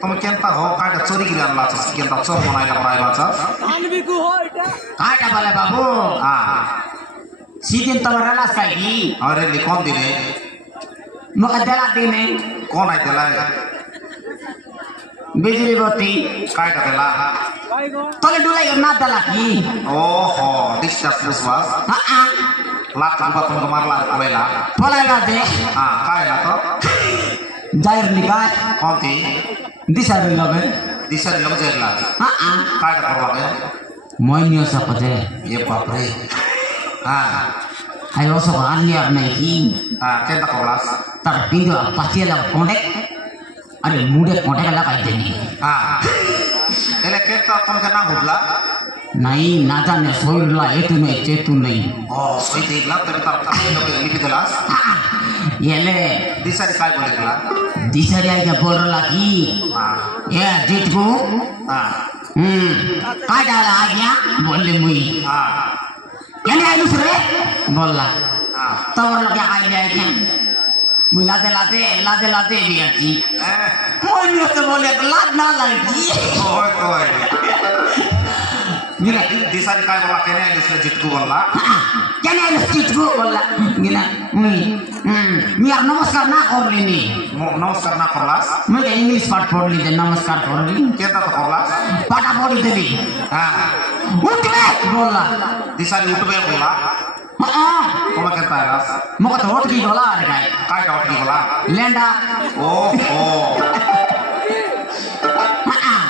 तुम केंता हो काटा चोरी गिरा लाचस केंता चोर बनाइला बनाइ लाचस आनबी को हो एटा काटा बोले बाबू सीधे तुम्हारा लाश का ही अरे लिखोन दिने मका देला दिने कौन आई देला बिजली बत्ती काटा देला तले डुलाई ना देला की ओहो डिस्टर्ब विश्वास लाख रुपया तुमको मारला पलेला दे काय ना तो जाहिर निकाय कौन थी दिशा रे लगे जाइरला काय का करवा बे मोइनियो सपते ये बाप रे हाय ओसो आनिया नहीं की केंता करलास तर पिंदो पाचिला कोंडे अरे मुडे कोंडे ला काय देनी एले केंता तुमके ना हुडला नहीं ना जाने सोइला एतु नहीं चेतु नहीं सोई देला तबे तर लिखि देलास येले दिसारी काय बोलेला दिसारी आई के बोलला की ये जितको काय डाला आ गया बोले मुई यानी आई दूसरे बोलला तवर लगे आई जाए क्या मुई लाते भी अच्छी मोइनियो से बोले लाद ना लगी ओए ओए गिना दिसारी काय बोला केने आई दूसरे जितको बोलला केने आई जितको बोलला गिना मुई मी नमस्कार ना करलिनी नमस्कार ना करलास मैं इंग्लिश पाठ पढ़ली दे नमस्कार करली केता तो करलास पाटा पढ़ी देली उठबे बोलला दिसारी उठबे बोलला तुम केता आलास मको तो उठ की बोला रे काय का उठ की बोला लेंडा ओहो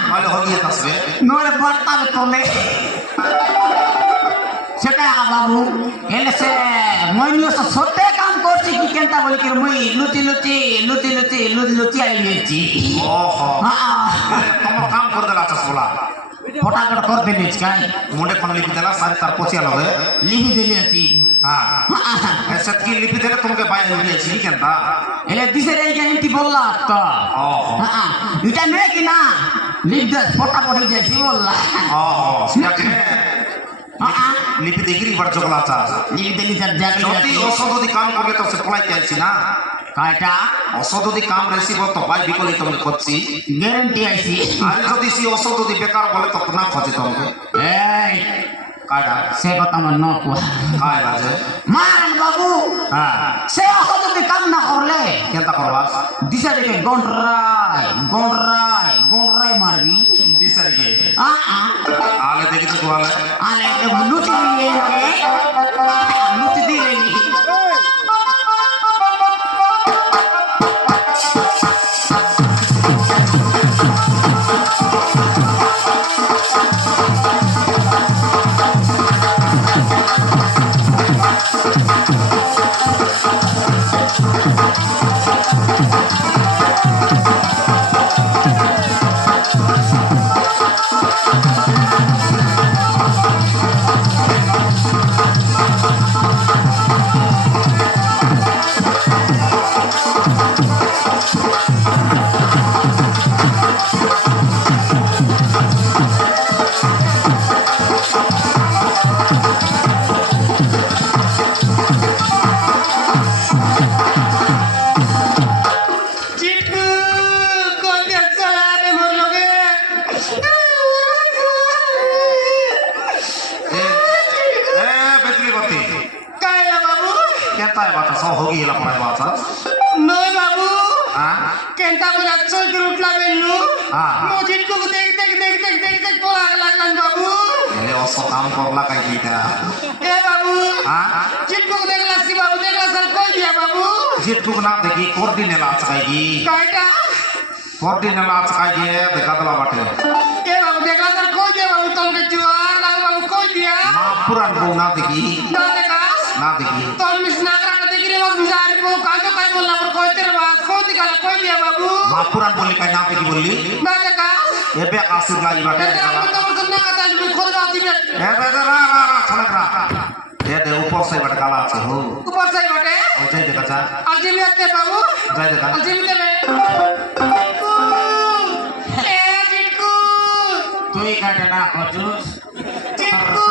माले हो गया तसबे नोरे पड़ता में तोले सेटा बाबू एले से मोइनियो से सोते काम करछि कि केनता बोली कि मुई लुची आई लेछि ओहो तुम काम कर देला चस बोला फटाफट कर देले काय मुंडे कोन लिखि देला सारी तार पोचिया लगे लिखि देले अछि ऐसे की लिखि देले तुमके बाय होले छी केनता एले दिसे रे के इंती बोलला त इटा ने कि ना लिख दे फटाफट ही जाय छी बोलला सियाके लिपि देगिरी बड़ जगला चा लिपि देली सर जाके যদি অসদদি কাম করলে তো সে পলাই আইছি না কাটা অসদদি কাম রেসিব তো ভাই বিকলি তুমি করছি গ্যারান্টি আইছি আর যদি সে অসদদি বেকার বলে তো না খোঁজে তোমাকে এই কাটা সে কথা মন ন কো কাই বাজে মারন বাবু সে অসদদি কাম না করলে কেনতা করবাস দিশারে গন্ডরাই মারবি দিশারে কে আলে দেখি তো কোয়ালে আলে লুচি দিয়ে লুচি দিয়ে Porti na lahat sa kaya dekat lah bate. ए बाबू देखला तर कोई दे बाबू तुमके जुआर लाग बाबू कोई दिया Mapuran po na tiki, ना देखा na tiki. तुम मिस नागरा का देखिरे बाबू गुजारी को काजो काय बोलला पर कोई तेरे बात कोई दिखाला कोई दिया बाबू Mapuran boleh kaya na tiki boleh. ना देखा Ebe kasih lagi bate. तेरा को तो सुनने का ताज में खुद बात ही बैठ Ebe ra sanak ra. Ede upor saya bate kala ache ho. ऊपर से ही बैठे Ojai dekat sa. अजीब लगते बाबू Ojai dekat. अजीब ते में ए जिटकू তুই কাটে না কচুস जिटकू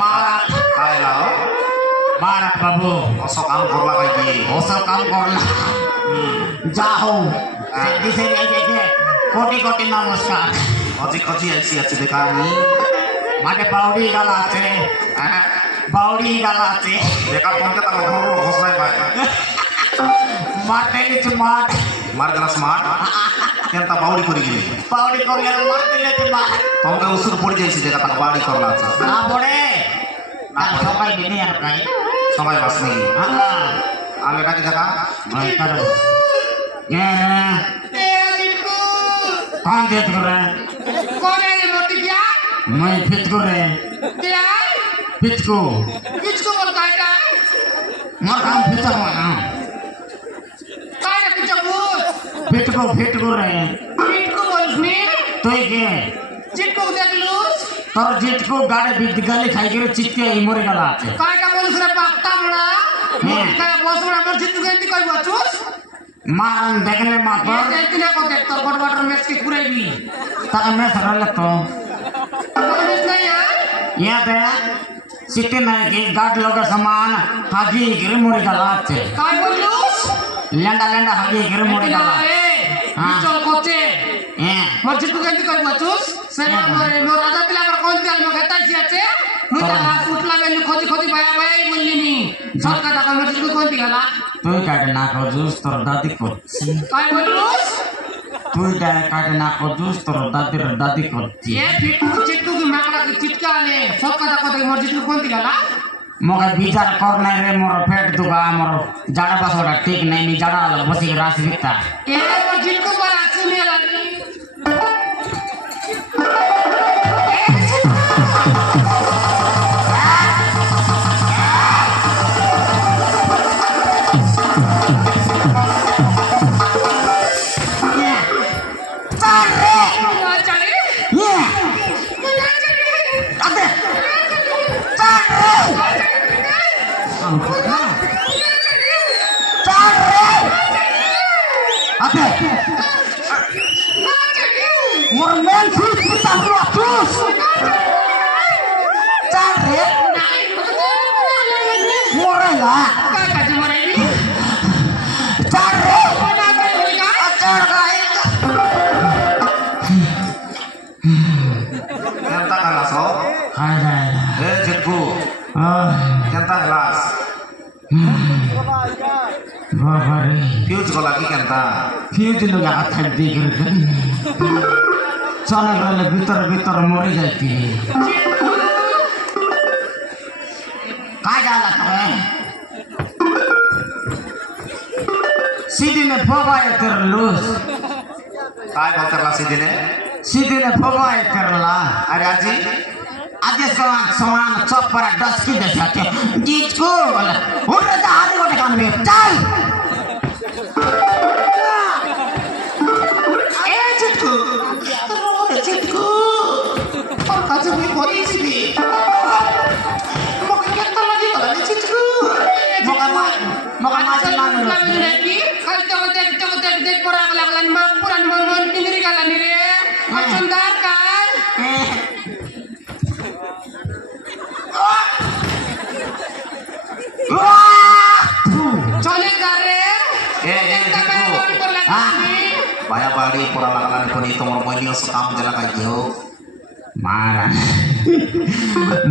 মারা Kaya lah. মারা বাবু Osok ang korla kaya. ওসব কাম করলা যা হো দিছে রেখে কোটি কোটি নমস্কার Ojik koji aisi ache dekani. মাঠে বাউরি গালা আছে বাউরি গালা আছে Dekat pongke tak ngoro hosrai bai. মাঠে কিছু মাঠ Mar jala smart. Kenta bauri kori gini. Bauri করলে মারতে লেতে মাঠ Tongke usur pori jaisi dekat tak bari korla ache. না পড়ে না সবাই দিনে আর কাই Sampai pas nih. Ale kaki jaka. ভাই করো এ ए जिटकू कौन देत करे कौन है ये मोटी क्या मैं फिट करे क्या फिट को किसको बोल काटा मोर काम फिट को काटा पीछे बोल फिट को रे जीट को बोल उसने तो के जीट को देख लूस তোর জিটকু গাড়ে বিদ গালে খাই করে চিটকে মরে গেল আছে काटा बोल उसने पागता बड़ा हाँ। काटा बोल उसने अमर जीट को कहती कोई बचूस মারান দেখলে মা ये তোর देखती ना को देख तो बड़ बड़ मैच की पूरे भी তাকে মে সরলে তো बोलिस नहीं यार ইয়া দে সিটে নাই কি গাড লগা সমান হাগি গিরে মরে গেল আছে काय बोल लूस লেন্ডা লেন্ডা হাগি গিরে মরে গেল हाँ। चल कोचे হ্যাঁ मोर जीट को कहती कोई बचूस से हाँ। मोर राजा पिला पर कौन दिया मैं कहता छी आचे मुई ता हाथ उठला में खोजी खोजी बाया बाया ही बोलली नी चल का ता मोर जीट को कौन दियाला তুই কাটে না কজুস তোর দাদি করছি काय बोल लूस তুই কাটে না কজুস তোর দাদির দাদি করছি ये फिटकू चिटकू की माकड़ा की चिटका ले सब का ता कोई मोर जीट को कौन दियाला মগে বিচার কর নাই রে মোর পেট দুগা মোর জাড়া পাসওটা ঠিক নাই নি জাড়া বসি রাশি দিতা ये मोर जीट को पर आछू नहीं लगी মোর মেন সুইচ পুতা পুরা চুস চার রে মোরেলা চার রে চার গাই Kenta kalah so. হায় হায় Jitku. Kenta kelas. বাবারে Fuse ko lagi kenta. Fuse লগা থাক দিয়ে করে চলে গেলে ভিতর ভিতর মরে যাইতি কাজ আলা তোরে সিদিনে ফবায় তের লুস Kaya kau terlas ini. সিদিনে ফবায় তেরলা Ada aji. আজকে সমান সমান চপ পরা ডসকি দেখাতে জিতকো বলে ওরে যা হাতে গোটে কানবে চল ए चिटकू चिटकू और काजू भी बोली सी मोके कितना लगी तो लगी चिटकू मोका माच नाम लगी लगी खाली तो देख पड़ा लगलन मां पुरान मन इंद्री गला नी रे सुंदर का चले जा रे Jitku. Baya bari pura lakalan ko nito mo mo niyo sa kam jala kayo. মারা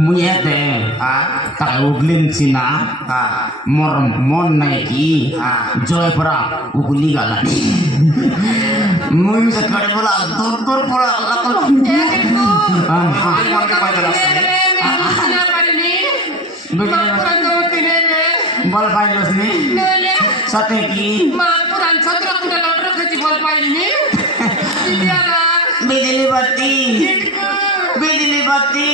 মুয়েতে Ah. তাকে উগলিন চিনা Ah. মোর মন নাই কি জয় পরা উগলি গালা মুই মিছে করে বলা দূর দূর পড়া লাকল ए चिटकू Ini mau kita jelas ini. ना पानी मां पुरान दो तीन रे বল পাইলস নি नले সাথে কি मां पुरान बिजली बत्ती बिजली बत्ती